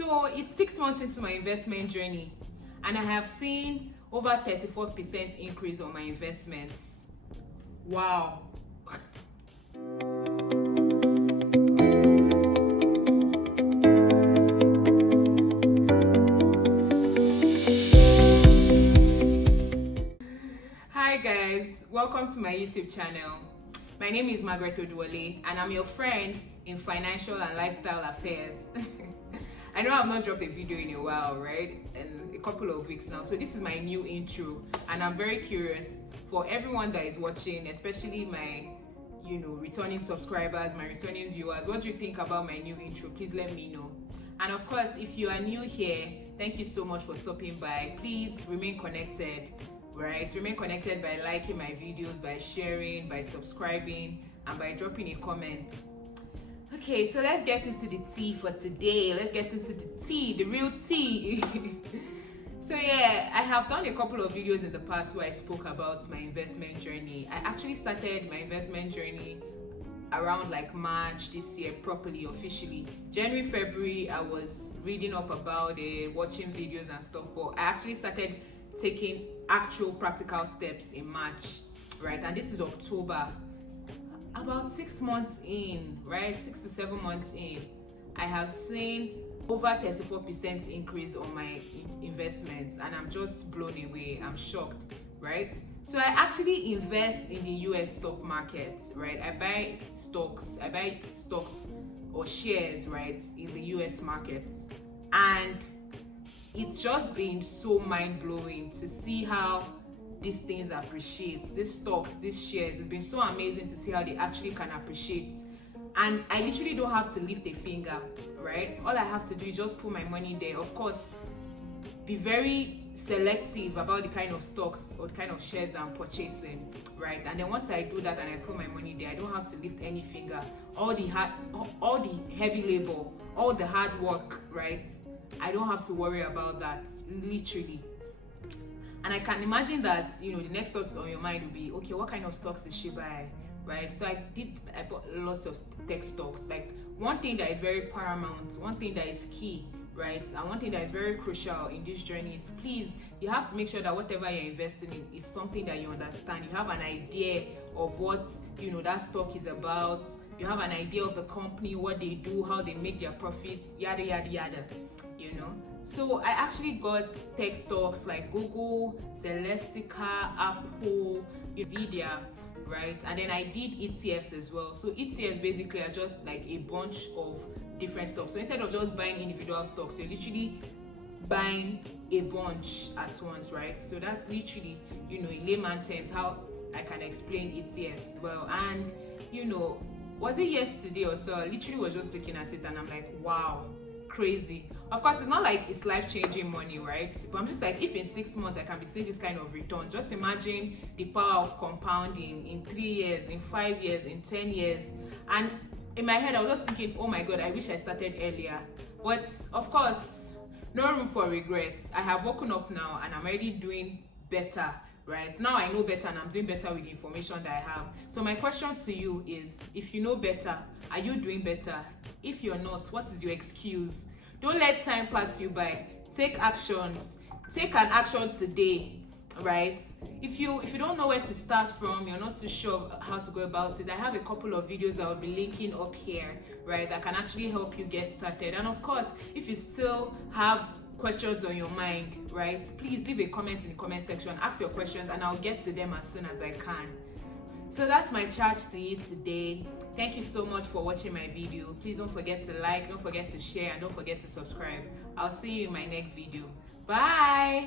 So it's 6 months into my investment journey, and I have seen over 34% increase on my investments. Wow. Hi guys, welcome to my YouTube channel. My name is Margaret Oduwole and I'm your friend in financial and lifestyle affairs. I know I've not dropped a video in a while, right? In a couple of weeks now. So this is my new intro and I'm very curious for everyone that is watching, especially my returning subscribers, my returning viewers. What do you think about my new intro? Please let me know. And of course, if you are new here, thank you so much for stopping by. Please remain connected, right? Remain connected by liking my videos, by sharing, by subscribing, and by dropping a comment. Okay, so let's get into the tea for today. Let's get into the tea, the real tea. So yeah, I have done a couple of videos in the past where I spoke about my investment journey. I actually started my investment journey around like March this year, properly, officially. January, February, I was reading up about it, watching videos and stuff, but I actually started taking actual practical steps in March, right? And this is October. About 6 months in, right? 6 to 7 months in, I have seen over 34% increase on my investments, and I'm just blown away. I'm shocked, right? So I actually invest in the US stock market, right? I buy stocks or shares, right, in the US market, and it's just been so mind-blowing to see how these things appreciate, these stocks, these shares. It's been so amazing to see how they actually can appreciate. And I literally don't have to lift a finger, right? All I have to do is just put my money there. Of course, be very selective about the kind of stocks or the kind of shares that I'm purchasing, right? And then once I do that and I put my money there, I don't have to lift any finger. All the heavy labor, all the hard work, right? I don't have to worry about that, literally. And I can imagine that, the next thoughts on your mind will be, okay, what kind of stocks did she buy, right? So I bought lots of tech stocks. Like, one thing that is very paramount, one thing that is key, right? And one thing that is very crucial in this journey is, please, you have to make sure that whatever you're investing in is something that you understand. You have an idea of what, that stock is about. You have an idea of the company, what they do, how they make their profits, yada, yada, yada, So I actually got tech stocks like Google, Celestica, Apple, Nvidia, right? And then I did ETFs as well. So ETFs basically are just like a bunch of different stocks. So instead of just buying individual stocks, you're literally buying a bunch at once, right? So that's literally, in layman terms, how I can explain ETFs well. And, was it yesterday or so? I literally was just looking at it and I'm like, wow, crazy. Of course, it's not like it's life-changing money, right? But I'm just like, if in 6 months I can be seeing this kind of returns, just imagine the power of compounding in 3 years, in 5 years, in 10 years. And in my head, I was just thinking, oh my God, I wish I started earlier. But of course, no room for regrets. I have woken up now and I'm already doing better, right? Now I know better and I'm doing better with the information that I have. So my question to you is, if you know better, are you doing better? If you're not, what is your excuse? Don't let time pass you by. Take actions. Take an action today, right? If you don't know where to start from, you're not too sure how to go about it, I have a couple of videos I will be linking up here, right, that can actually help you get started. And of course, if you still have questions on your mind, right, please leave a comment in the comment section. Ask your questions and I'll get to them as soon as I can. So that's my charge to you today. Thank you so much for watching my video. Please don't forget to like, don't forget to share, and don't forget to subscribe. I'll see you in my next video. Bye.